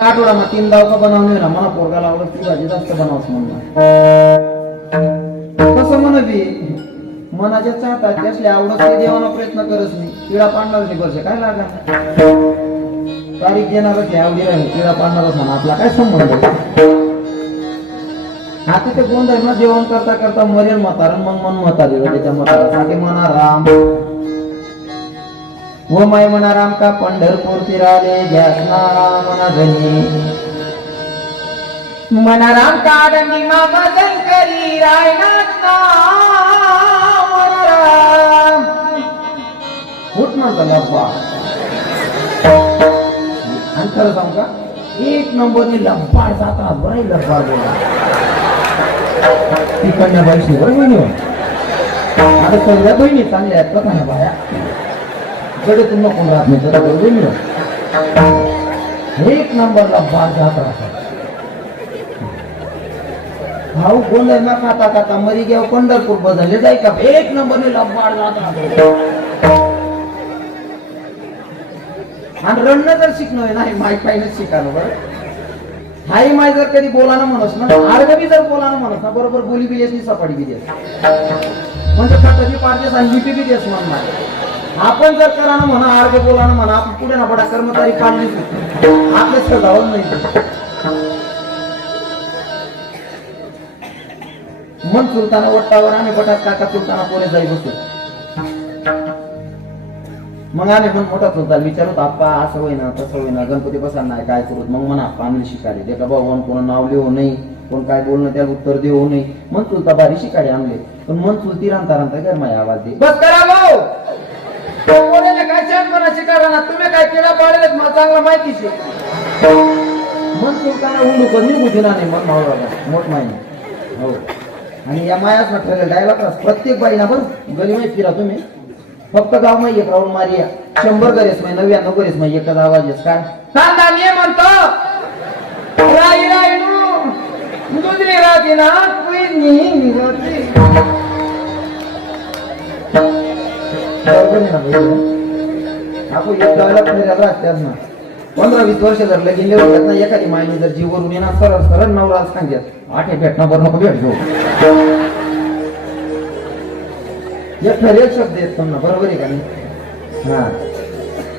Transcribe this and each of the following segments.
आठवडामा 3 दावका बनवणे ना मला पोरगाला आवडत ती भाजी जास्त बनवस म्हणणार कसं म्हणबी मनाच्या चाहतात त्यासले आवडत ते देवाना प्रयत्न करत नाही किडा पांडणार नाही वर्ष काय लागा तारीख देणारच आहे आवडी राहील किडा पांडणारच म्हणा आपला काय संबंध आता ते गोंधळ जेवण करता करता मरेल म्हातारण मग मन म्हातारी त्याच्या म्हातारासाठी म्हणा राम व माय म्हणा राम का पंढरपूर फिराले घ्यासना मना धनी मना राम का दंडी मा भजन करी रायनाथ मना राम उठ म्हणता लब्बा आणि खरं सांगू का एक नंबरनी लब्बा जाता बरं लब्बा बोला ती कन्या बाईशी बरं बहिणी आता सगळ्या बहिणी चांगल्या आहेत कथा ना बाया कडे तुम्हाला कोण राहत नाही तर बहिणी एक नंबरला बाळ जात राहतात भाऊ गोंधळ ना खाता खाता मरी गेव पंढरपूर बदलले जाय का एक नंबरने बाळ जात राहतात आणि रणनं जर शिकणं नाही माईक पाहिजे शिकायला बरं हाई माय जर कधी बोलाना म्हणस ना आर्ग बी जर बोलाना म्हणस ना बरोबर बोली बी येस सपाटी बी देस म्हणजे खटाची पारदेस आणि लिपी बी देस म्हणणार आपण जर करा ना म्हणा आर्ग बोलाना म्हणा आपण पुढे ना बडा कर्मचारी काढली आपले सजावत नाही मन चुलताना वट्टावर आणि बटात काका चुलताना पोरे जाई बसतो मग आम्ही पण मोठा चुलता विचारत आप्पा असं होईना तसं होईना गणपती बसा नाही काय करू मग म्हणा आप्पा आम्ही शिकाले ते का बाबा कोण नाव लिहू नाही कोण काय बोलणं त्याला उत्तर देऊ नाही मन चुलता बारी शिकाडे आणले पण मन चुलती रांता रांता घर माझ्या आवाज दे बस करा भाऊ कोणाला काय शांतपणा शिकारा ना तुम्ही काय किडा पाळलेत मला चांगला माहितीच आहे मन चुलताना उंडू कधी बुद्धीना नाही मग मावळा मोठ माहिती हो आणि या मायाच ठरलेला डायलॉग प्रत्येक बाईना बरं गली माहिती फिरा तुम्ही फक्त गाव मध्ये एक राऊंड मारिया 100 गरेस मै 99 गरेस मै एकच आवाज येस काय सांगा ने म्हणतो राई राई नु दुसरी राती ना कोई नाही निघते आपण एक गावाला पण राहतात ना 15-20 वर्ष जर लगीन लेवतात ना एखादी मायने जर जीवरून येणार सरळ सरळ नवरा सांगतात आठे भेटणार बरं नको भेट घेऊ एक शब्द येत ना बरोबर आहे का नाही हा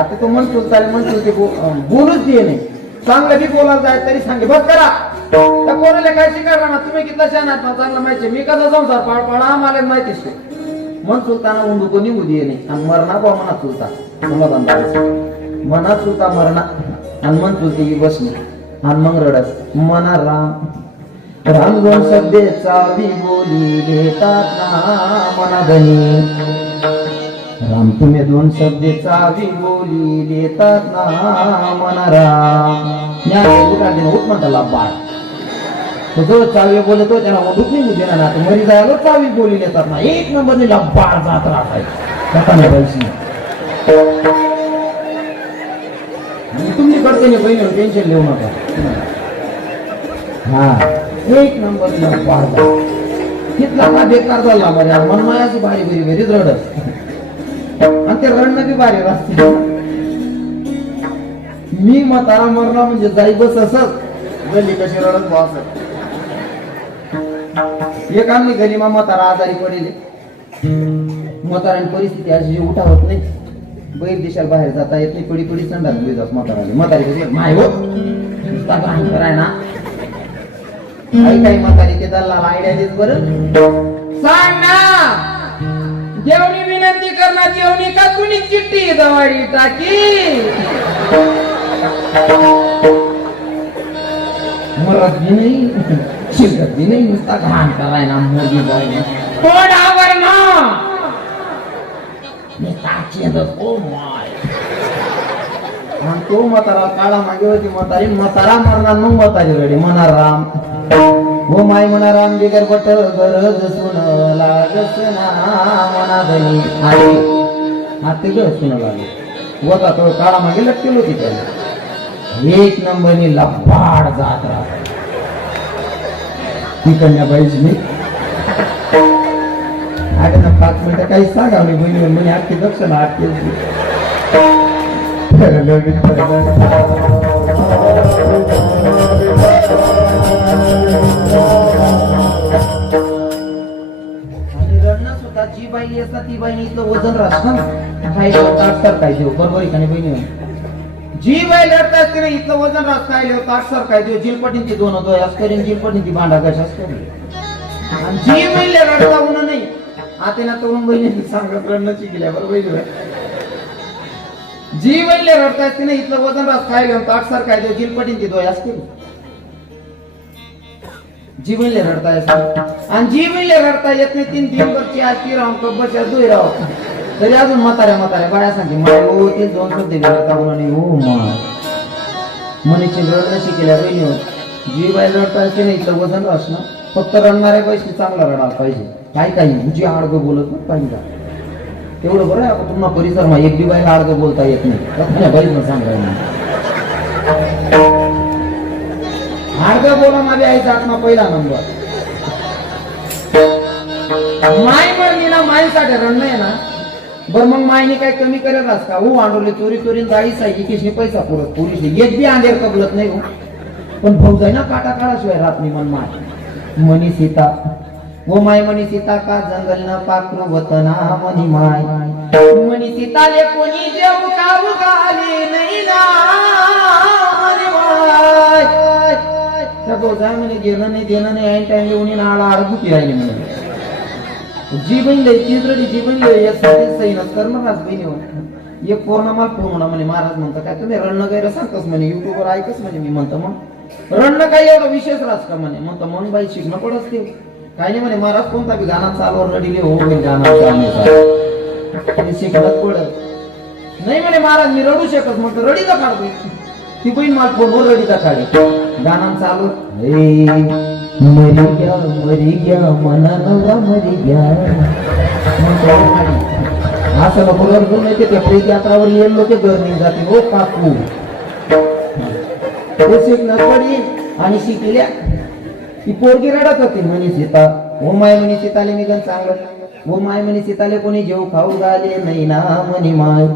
आता तो म्हणतो चालेल म्हणतो ते बोलूच दे नाही चांगलं बी बोलायला जाय तरी सांगे बस करा त्या कोणाला काय शिकायला ना तुम्ही कितला छान आहात चांगलं माहिती मी कसा संसार पाळा मला माहितीच ते मन चुलताना उंडू को निघू दे नाही आणि मरणा बा मनात चुलता मनात चुलता मरणा आणि मन चुलती बसली आणि मग रडत मना राम राम दोन शब्देचा बी बोली घेतात ना मना धनी राम तुम्ही दोन शब्देचा बी बोली देतात ना मना राम उठ म्हणताला बाळ तो जो चावी बोलतो त्याला उठूच नाही देणार ना मरी जायला चावी बोली देतात ना एक नंबरने बाळ जात राहताय पैसे आणि तुम्ही करते नाही बहिणी टेन्शन घेऊ नका हा एक नंबर तिथला का बेकार झाला बऱ्या मन मायाची भारी बरी बरीच रडत आणि ते रडणं बी भारी असते मी म्हातारा मरला म्हणजे जाई बस असत गली कशी रडत बस एक आम्ही घरी मा म्हातारा आजारी पडेले म्हाताराची परिस्थिती अशी उठावत नाही बैर देशाला बाहेर जाता येत नाही पडी पडी संडास जात म्हाताराली म्हातारी माय हो कराय ना काही म्हातारी ते दल्लाला आयडिया देत बरं सांग ना जेवणी विनंती करणार जेवणी का कुणी चिठ्ठी दवाडी टाकी मरत बी नाही शिल्लक बी नाही नुसता घाण कराय ना मुलगी बाई कोणावर ना आणि तो म्हातारा काळा मागे होती म्हातारी म्हातारा मरणार मग म्हातारी रडी म्हणा राम हो माय म्हणा राम बिगर बट गरज सुन लागस ना म्हणा धनी आई हाते ग सुन लागले होता तो काळा मागे लटकेल होती त्याला एक नंबरनी लबाड जात राहत ती कन्या बाईची मी आता ना 5 मिनिटं काही सांगा मी बहिणी म्हणे आजची दक्षिणा आजची जी बाई असतात ती बाईने इथलं वजन राहतं काय काय देऊ बरोबर आहे का नाही बहिणी जी बाई लढतात तिने इथलं वजन राहत काय देऊ ताटसर काय देऊ जिलपटींची दोन दोयास करीन जिलपटींची भांडा कशाच करेन आणि जी बाई लढता होणं नाही आता ना तरुण बहिणी सांगत रडणं शिकल्या बरोबर जी बाई लढतात तिने इथलं वजन राहत काय देऊ ताटसर काय देऊ जिलपटींची दोयास करीन जीवनले रडता येत आणि जीवनले रडता येत नाही तीन दिवसची आजची राहून कब्बरच्या दुई राहू तरी अजून म्हाताऱ्या बाया सांगते मला हो ते दोन शब्द रडता म्हणून हो मनीची रडणं शिकेल्या बहिणी होत जी बाई रडता येते नाही तर वजन असणं फक्त रडणाऱ्या पैसे चांगला रडायला पाहिजे काय काही तुझी आडगं बोलत नाही पाहिजे तेवढं बरं आहे आपण पुन्हा परिसर मा एक बी बाईला आडगं बोलता येत नाही बरीच सांगायला आडगं बोला माझी आईचा आत्मा पहिला नंबर माय म्हणली ना मायसाठी रण नाही ना बर मग मायने काय कमी करेल का हो आंडवले चोरी जाळी सायकी किसने पैसा पुरत पुरीशी एक बी अंधेर कबलत नाही हो पण भाऊ जाई ना काटा काळाशिवाय राहत नाही मन माय मनी सीता वो माय मनी सीता का जंगल न पाखरू वतना मनी माय मनी सीताले कोणी जेव काऊ गाले नाही ना म्हणे गेलं नाही देणं नाही ऐन टाइम येऊन नाळा अडगुती राहिली म्हणे जी बहिणी चिजरडी जी बहिणी यासाठी सैनच करणार बहिणी एक पूर्ण माल पूर्ण म्हणे महाराज म्हणतो काय तुम्ही रणनं गैर सांगतोस म्हणे युट्यूबवर ऐकच म्हणे मी म्हणतो मग रणनं काही एवढं विशेष राहत का म्हणे म्हणतो मग बाई शिकणं पडत ते काही नाही म्हणे महाराज कोणता बी गाणं चालवर रडीले हो गाणं शिकणं पडत नाही म्हणे महाराज मी रडू शकत म्हणतो रडीचा काढतो ती बहीण मला फोनवर रडीचा काढे गाणं चालू मरी गया मना नवरा मरी गया असं नको रडू नाही ते प्रेत यात्रावर येईल लोक घर नाही जाते हो काकू ते शिकणं पडी आणि शिकल्या ती पोरगी रडत होती म्हणे सीता हो माय म्हणे सीताले मी गण चांगलं हो माय म्हणे सीताले कोणी जेव खाऊ घाले नाही ना म्हणे माय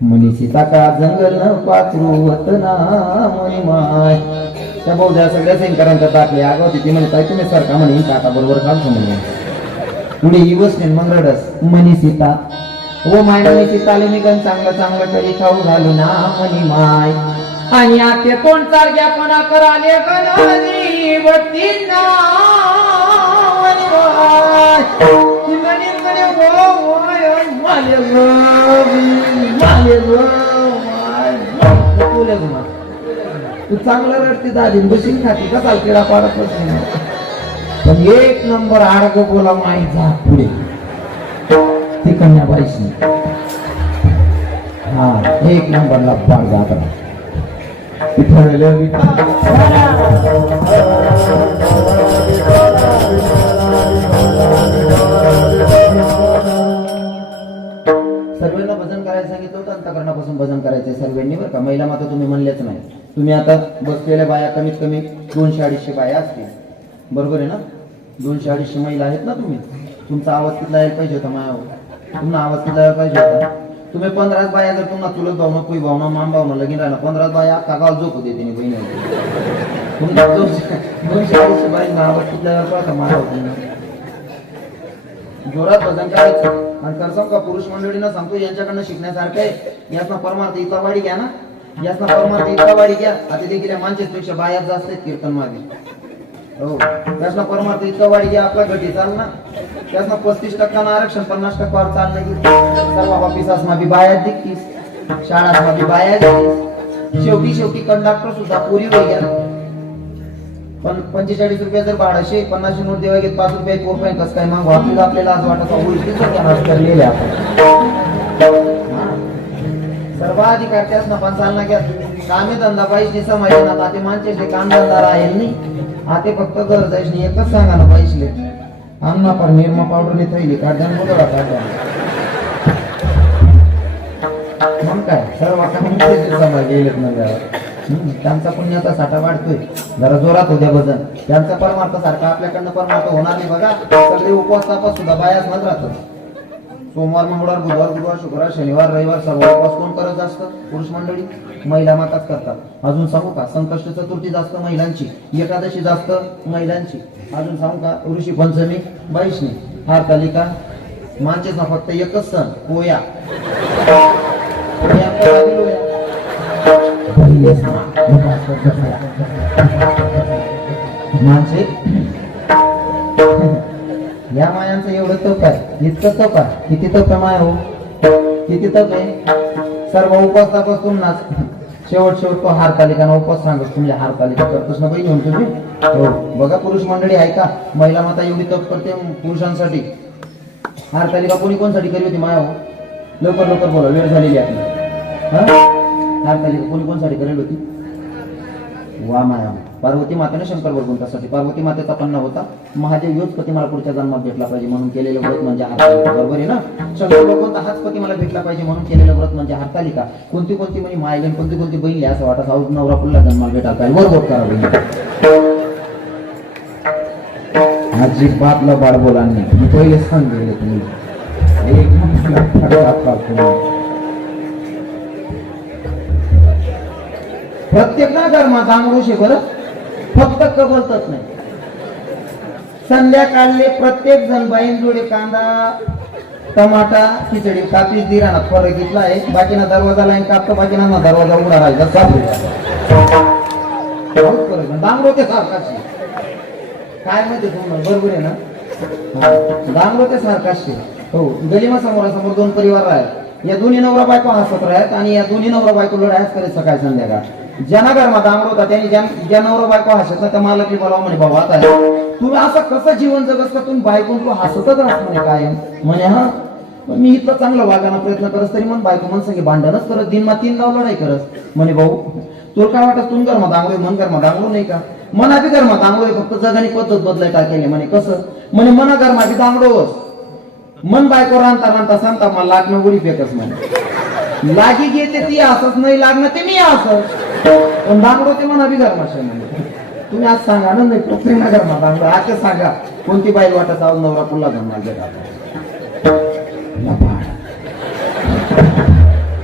म्हणे सीता का जंगल न पाखरू वतना म्हणे माय त्या बहुद्या सगळ्या सैनिकांच्या टाकले आगाव ती म्हणे काय तुम्ही सारखा म्हणे काका बरोबर खालतो म्हणे पुढे ही बसणे मग रडस म्हणे सीता हो माय म्हणे सीताले मी गण चांगलं तरी खाऊ घालू ना म्हणे माय आणि आते तोंड चालग्या कोणा कराले गणानी वती ना म्हणे माय ती म्हणे म्हणे हो माले तू चांगलं रडते दादी बशीन खाती कसा किडा पाडत पण एक नंबर आडग बोला माई जा पुढे ती कन्याबाईशी हा एक नंबरला पाड जात सर्वांना भजन करायला सांगितलं होतं अंतःकरणापासून भजन करायचंय सर्वांनी बरं का महिला मात्र तुम्ही म्हणलेच नाही तुम्ही आता बसलेल्या बाया कमीत कमी 200-250 बाया असतील बरोबर आहे ना 200-250 महिला आहेत ना तुम्ही तुमचा आवाज किती यायला पाहिजे होता माझ्यावर तुम्हाला आवाज किती यायला पाहिजे होता तुम्ही 15 बाया जर तुम्हाला चुलत भावना कुई भावना माम भावना लगीन राहिला 15 बाया अख्खा गाव झोपू देते बहिणी तुमचा 200-250 बाईंना आवाज किती यायला पाहिजे माझ्यावर जोरात भजन करायचं आणि करसाव का पुरुष मंडळींना सांगतो यांच्याकडनं शिकण्यासारखं आहे यासना परमार्थ इतका वाढी घ्या ना यासना परमार्थ इतका वाढी घ्या आता देखील या माणसापेक्षा बाया जास्त आहेत कीर्तन मागे हो त्यासना परमार्थ इतका वाढी घ्या आपला घटी चाल ना त्यासना 35% आरक्षण 50% वर चाललं की सर्व ऑफिसासना बी बाया दिखतीस शाळासना बी बाया दिखतीस शेवटी कंडक्टर सुद्धा पुरी होई घ्या पण 45 रुपये जर भाडं 50 नोट देवा घेत 5 रुपये 4 रुपये कसं काय मग आपल्याला असं वाटत करलेले आपण सर्व अधिकार त्याच ना पण चालना घ्या कामे धंदा पाहिजे समाज ना ते माणसाचे कामधंदा राहील नाही आता फक्त गरज आहे एकच सांगा ना पाहिजे अन्ना पर निर्मा पावडर ने थैली काढून बोलवा काढा मग काय सर्व कामाचे समाज गेलेत ना त्यांचा पुण्याचा साठा वाढतोय जरा जोरात होत्या भजन त्यांचा परमार्थ सारखा आपल्याकडनं परमार्थ होणार नाही बघा सगळे उपवास तापास सुद्धा बायाच मत राहतात सोमवार मंगळवार बुधवार गुरुवार शुक्रवार शनिवार रविवार सर्व उपवास कोण करत जास्त? पुरुष मंडळी. महिला माताच करतात. अजून सांगू का? संकष्ट चतुर्थी जास्त महिलांची, एकादशी जास्त महिलांची. अजून सांगू का? ऋषी पंचमी बाईशनी, हरतालिका माणसेचा फक्त एकच सण पोया. माणसे या मायांचं एवढं तप आहे, इतकं तप आहे. किती तप आहे माया हो, किती तप आहे. सर्व उपवास तापास तुम्हाला शेवट तो हरतालिकाना उपवास सांगतो. तुम्ही हरतालिका करतोच ना बहिणी तुम्ही. हो बघा पुरुष मंडळी आहे का? महिला माता एवढी तप करते पुरुषांसाठी. हरतालिका कोणसाठी केली होती माया हो? लवकर बोला, वेळ झालेली आहे. हरतालिका कोणसाठी करेल होती? वा माया, पार्वती मातेने शंकर भगवंतासाठी. पार्वती मातेचा पन्ना होता महादेव योच पती मला पुढच्या जन्मात भेटला पाहिजे म्हणून केलेलं व्रत म्हणजे हरतालिका. बरोबर आहे ना? शंकर भगवंत हाच पती मला भेटला पाहिजे म्हणून केलेलं व्रत म्हणजे हरतालिका. कोणती म्हणे मायलेन कोणती बहिणी असं वाटत आहोत नवरा पुढला जन्माला भेटायला पाहिजे. बरोबर करा बहिणी. अजिबातला बाळ बोला नाही. मी पहिले सांगितले तुम्ही प्रत्येक ना धर्मात दांगडूश आहे बरं, फक्त कबलतच नाही. संध्याकाळले प्रत्येक जण बाईन जोडे कांदा टमाटा खिचडी कापीस दिराना फरक घेतला आहे. बाकीना दरवाजा लाईन कापतो, बाकीना दरवाजा उघडा राहायचा चालू. दांगडो ते सारखाशी काय म्हणते तुम्हाला? बरोबर आहे ना? दांगडो ते सारखाशी. हो गलिमा समोरासमोर दोन परिवार आहेत. या दोन्ही नवरा बायको हसत राहत आणि या दोन्ही नवरा बायको लढायच करत सकाळ संध्याकाळ. ज्यांना घरमा दांगड होता त्यांनी ज्या नवरा बायको हसत ना त्या मालकी बोलावं म्हणे बाबा आता तुम्ही असं कसं जीवन जगत का? तुम्ही बायको तू हसतच राहत म्हणे काय म्हणे. हा मी इतकं चांगलं वागायला प्रयत्न करत तरी मग बायको मन संगे भांडणच करत दिन मा 3 गाव लढाई करत. म्हणे भाऊ तुला काय वाटत तुम्ही घरमा दांगडो मन घरमा दांगडो नाही का? मना बी घरमा दांगडो फक्त जगाने पद्धत बदलाय टाकेली. म्हणे कसं? म्हणे मना घरमा बी दांगडोच मन बायको रांता सांगता मला लागणं उडी फेकच म्हणे. लागी घेते ती असच नाही लागणं ते मी असं पण दांगडो ते म्हणा बी घरमाशा. तुम्ही आज सांगा ना नाही टोकरी ना घरमा दांगडो आज सांगा कोणती बाई वाटत आहोत नवरा पुढला जन्माला भेटा.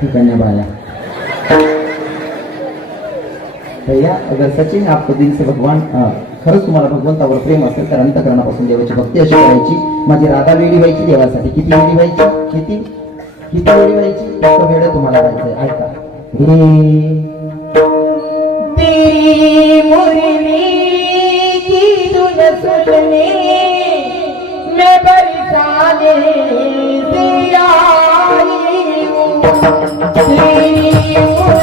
ठीक आहे बाया भैया अगर सचिन आपको दिल से भगवान खरंच तुम्हाला भगवंतावर प्रेम असेल तर अंतकरणापासून देवाची भक्ती अशी करायची. माझी राधा वेळी व्हायची देवासाठी. किती वेळी व्हायची? किती वेळी व्हायची? इतकं वेळ तुम्हाला व्हायचंय. ऐका तेरी मुरली की धुन सुनने मैं बरसाने से आई हूँ. तेरी मुरली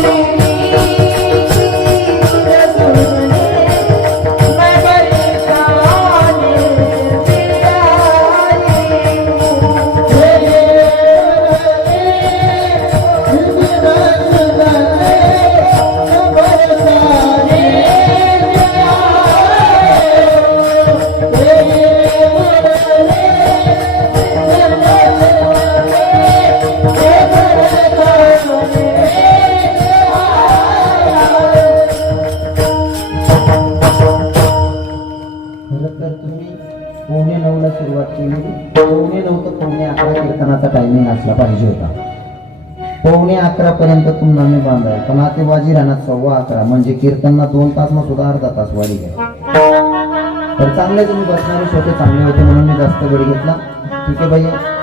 सुरुवात केली. 9:45 कीर्तनाचा टायमिंग असला पाहिजे होता. 9:45 पर्यंत तुम्हाला मी बांधाय पण आता वाजी राहणार 11:15 म्हणजे कीर्तनला 2 तास मग सुद्धा अर्धा तास वाढी आहे. तर चांगले तुम्ही बसणारे छोटे चांगले होते म्हणून मी जास्त वेळ घेतला. ठीक आहे भैया.